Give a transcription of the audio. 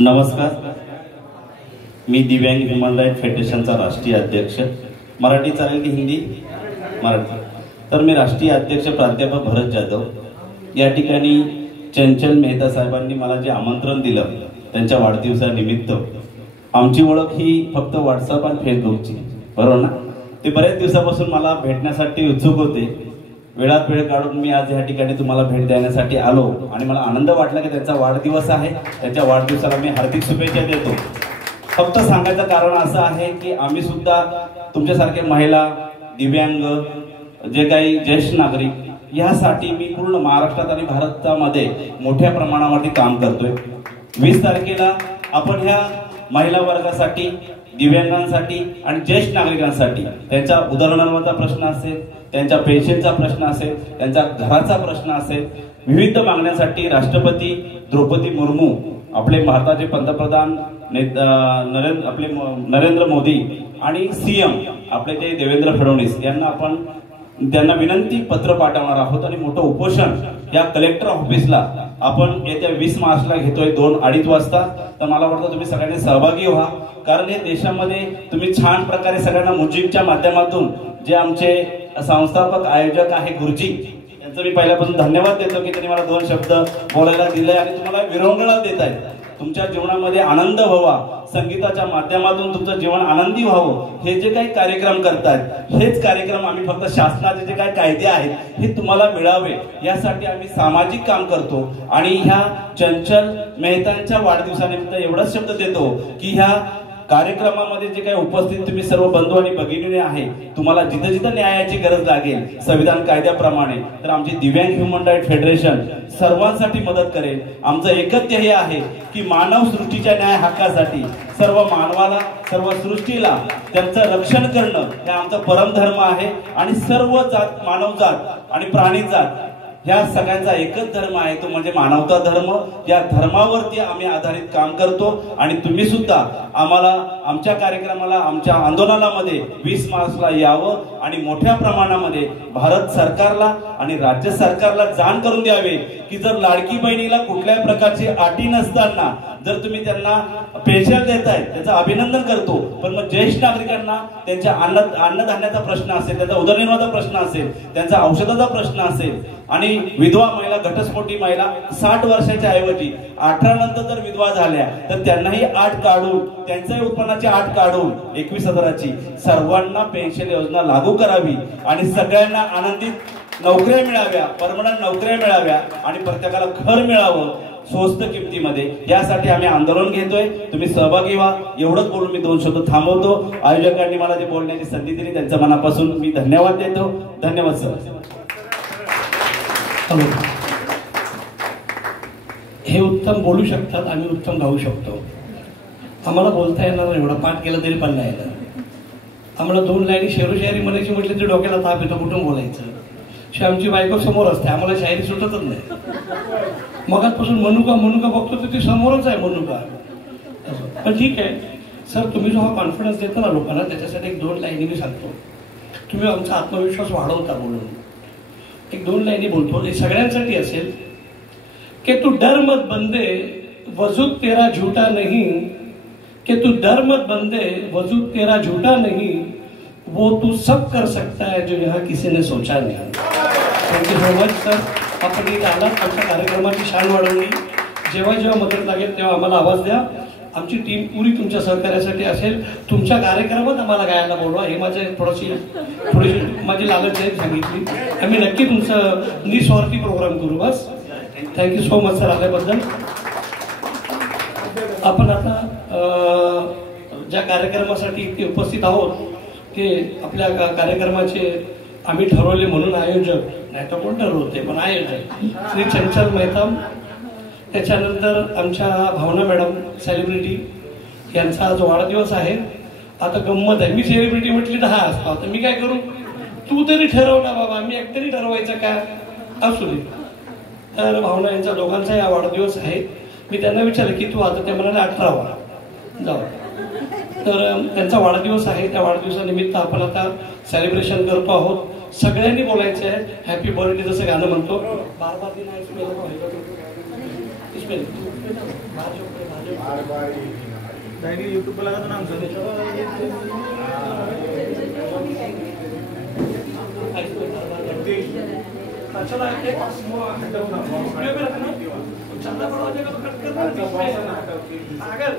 नमस्कार, मी दिव्यांग human right फेडरेशनचा राष्ट्रीय अध्यक्ष. मराठी चालेल की हिंदी? मराठी. तर मी राष्ट्रीय अध्यक्ष प्राध्यापक भरत जाधव. या ठिकाणी चंचल मेहता साहेबांनी मला जे आमंत्रण दिलं त्यांच्या वाढदिवसानिमित्त, आमची ओळख ही फक्त व्हॉट्सअप आणि फेसबुकची, बरोबर ना? ते बऱ्याच दिवसापासून मला भेटण्यासाठी उत्सुक होते. वेळात वेळ काढून मी आज या ठिकाणी तुम्हाला भेट देण्यासाठी आलो आणि मला आनंद वाटला की त्यांचा वाढदिवस आहे. त्यांच्या वाढदिवसाला मी हार्दिक शुभेच्छा देतो. फक्त सांगायचं कारण असं आहे की आम्ही सुद्धा तुमच्यासारखे महिला, दिव्यांग, जे काही ज्येष्ठ नागरिक यासाठी मी पूर्ण महाराष्ट्रात आणि भारतामध्ये मोठ्या प्रमाणावरती काम करतोय. 20 तारखेला आपण ह्या महिला वर्गासाठी, दिव्यांगांसाठी आणि ज्येष्ठ नागरिकांसाठी त्यांच्या उदरनिर्वाहाचा प्रश्न असेल, त्यांच्या पेन्शनचा प्रश्न असेल, त्यांच्या घराचा प्रश्न असेल, विविध मागण्यांसाठी राष्ट्रपती द्रौपदी मुर्मू, आपले भारताचे पंतप्रधान आपले नरेंद्र मोदी आणि सीएम आपले ते देवेंद्र फडणवीस यांना आपण त्यांना विनंती पत्र पाठवणार आहोत आणि मोठं उपोषण या कलेक्टर ऑफिसला आपण येत्या 20 मार्चला घेतोय 2-2:30 वाजता. तर मला वाटतं तुम्ही सगळ्यांनी सहभागी व्हा, कारण हे देशामध्ये तुम्ही छान प्रकारे सगळ्यांना म्युझिकच्या माध्यमातून जे आमचे संस्थापक आयोजक आहे गुरुजी, यांचं मी पहिल्यापासून धन्यवाद देतो की त्यांनी मला 2 शब्द बोलायला दिले आणि तुम्हाला विरंगुळा देत आहेत. तुमच्या जीवनामध्ये आनंद व्हावा, संगीताच्या माध्यमातून तुमचं जीवन आनंदी व्हावं, हे जे काही कार्यक्रम करतायत हेच कार्यक्रम आम्ही फक्त शासनाचे जे काही कायदे आहेत हे तुम्हाला मिळावे यासाठी आम्ही सामाजिक काम करतो. आणि ह्या चंचल मेहतांच्या वाढदिवसानिमित्त एवढाच शब्द देतो की ह्या कार्यक्रमामध्ये जे काही उपस्थित तुम्ही सर्व बंधू आणि भगिनी आहे, तुम्हाला जिथं जिथं न्यायाची गरज लागेल संविधान कायद्याप्रमाणे, तर आमची दिव्यांग ह्युमन राईट फेडरेशन सर्वांसाठी मदत करेल. आमचं एकच ध्येय आहे की मानव सृष्टीच्या न्याय हक्कासाठी सर्व मानवाला, सर्व सृष्टीला त्यांचं रक्षण करणं हे आमचा परमधर्म आहे. आणि सर्व जात, मानवजात आणि प्राणीजात ह्या सगळ्यांचा एकच धर्म आहे, तो म्हणजे मानवता धर्म. या धर्मावरती आम्ही आधारित काम करतो आणि तुम्ही सुद्धा आम्हाला आमच्या कार्यक्रमाला, आमच्या आंदोलनामध्ये 20 मार्चला यावं आणि मोठ्या प्रमाणामध्ये भारत सरकारला आणि राज्य सरकारला जाण करून द्यावे की जर लाडकी बहिणीला कुठल्याही प्रकारची अटी नसताना जर तुम्ही त्यांना पेन्शन देताय त्याचं अभिनंदन करतो, पण मग ज्येष्ठ नागरिकांना त्यांच्या अन्नधान्याचा प्रश्न असेल, त्यांचा उदरनिर्वाहाचा प्रश्न असेल, त्यांचा औषधाचा प्रश्न असेल आणि विधवा महिला, घटस्फोटी महिला 60 वर्षाच्या ऐवजी 18 नंतर जर विधवा झाल्या तर त्यांनाही 8 काढून, त्यांच्याही उत्पन्नाची 8 काढून 21,000ची सर्वांना पेन्शन योजना लागू करावी आणि सगळ्यांना आनंदित नोकऱ्या मिळाव्या, परमनंट नोकऱ्या मिळाव्या आणि प्रत्येकाला घर मिळावं स्वस्त किमतीमध्ये. यासाठी आम्ही आंदोलन घेतोय, तुम्ही सहभागी व्हा. एवढंच बोलून मी 2 शब्द थांबवतो. आयोजकांनी मला जे बोलण्याची संधी दिली त्यांच्या मनापासून मी धन्यवाद देतो. धन्यवाद सर. हे उत्तम बोलू शकतात, आम्ही उत्तम गाऊ शकतो. आम्हाला बोलता येणार नाही, एवढा पाठ केला तरी पण नाही येणार. आम्हाला 2 लाईनी शेरोशायरी म्हणायची म्हटली तरी डोक्याला ताप येतो, कुठून बोलायचं. आमची बायको समोर असते, आम्हाला शायरी सुटतच नाही. मगाचपासून मनुका बघतो तर ती समोरच आहे मनुका. पण ठीक आहे सर, तुम्ही जो हा कॉन्फिडन्स देता ना लोकांना, त्याच्यासाठी 1-2 लाईनी मी सांगतो. तुम्ही आमचा आत्मविश्वास वाढवता म्हणून 1-2 लाईनी बोलतो. हे सगळ्यांसाठी असेल कि तू डर मत बंदे वजूद तेरा झूठा नहीं, कि तू डर मत बंदे वजूद तेरा झूठा नहीं, वो तू सब कर सकता है जो यहाँ किसी ने सोचा नहीं. Thank you so much sir. आपण इथे आलात, आमच्या कार्यक्रमाची शान वाढवली. जेव्हा जेव्हा मदत लागेल तेव्हा आम्हाला आवाज द्या. आमची टीम पुरी तुमच्या सहकार्यासाठी असेल. तुमच्या कार्यक्रमात आम्हाला गायला बोलवा, हे माझे थोडीशी माझी लालच आहे सांगितली. आम्ही नक्की तुमचं निस्वार्थी प्रोग्राम करू. बस थँक्यू सो मच सर आल्याबद्दल. आपण आता ज्या कार्यक्रमासाठी इथे उपस्थित आहोत ते आपल्या कार्यक्रमाचे आम्ही ठरवले म्हणून आयोजक, नाही तर कोण ठरवते, पण आयोजक श्री चंचल मेहता, त्याच्यानंतर आमच्या भावना मॅडम सेलिब्रिटी यांचा जो वाढदिवस आहे. आता गंमत आहे, मी सेलिब्रिटी म्हटली तर हा असतो, आता मी काय करू, तू तरी ठरव ना बाबा, मी एकतरी ठरवायचं का, असू दे. तर भावना यांचा दोघांचा या वाढदिवस आहे. मी त्यांना विचारलं की तू आता, ते म्हणाले 18वा जाऊ. तर त्यांचा वाढदिवस आहे, त्या वाढदिवसानिमित्त आपण आता सेलिब्रेशन करतो आहोत. सगळ्यांनी बोलायचं आहे हॅपी बर्थडे, जसं गाणं म्हणतो. बार बार दिन उसमें भाजपा बार बार डायरी यूट्यूब पर लगा था नाम सर चला एक उसमें भी रखना चंदा बड़ा हो जाएगा तो कट करना अगर